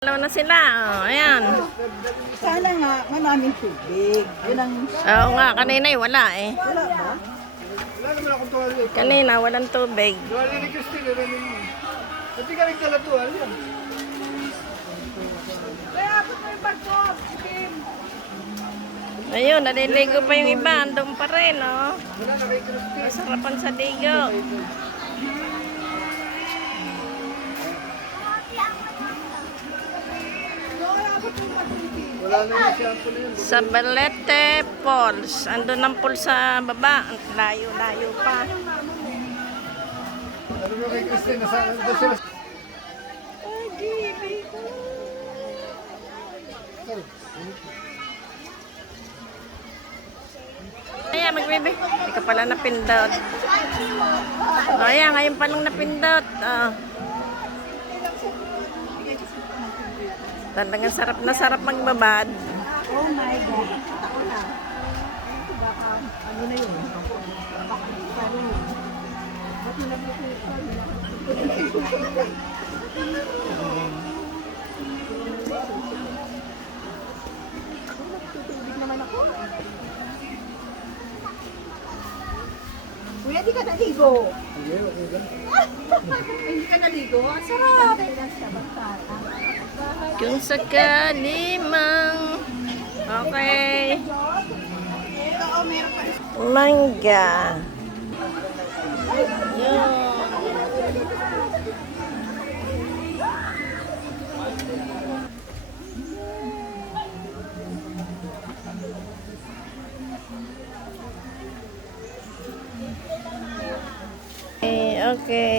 Dalawa na sila, oh, ayan. Sana nga, maraming tubig. Yun ang... Oo nga, kanina wala eh. Wala ba? Wala naman akong tuwalya. Kanina, walang tubig. Tuwalya ni Christine, wala naman. Pati ka rin tala tuwalya. Kaya ako may barko, Kim. Ayun, naliligo pa yung iba. Andun pa rin, oh. Wala na kay Christine. Masarapan sa ligo. Wala na yung shampoo na yun. Sa Balete Falls. Andun ang pool sa baba. Layo-layo pa. Ano mo kay Christine? Nandun sila. Ay, baby ko. Ayan, magbibig. Hindi ka pala napindot. O, ayan, ngayon pa lang napindot. Oh. Talagang sarap na sarap magbabad. Oh my God. Ako na. Ito baka, ano na yun? Paano yun? Ba't mo tutubig naman ako. Kuya, di ka naligo. Hindi ka naligo? Ang sarap. Kung sakali mang okay. Mangga. Yun. Okay.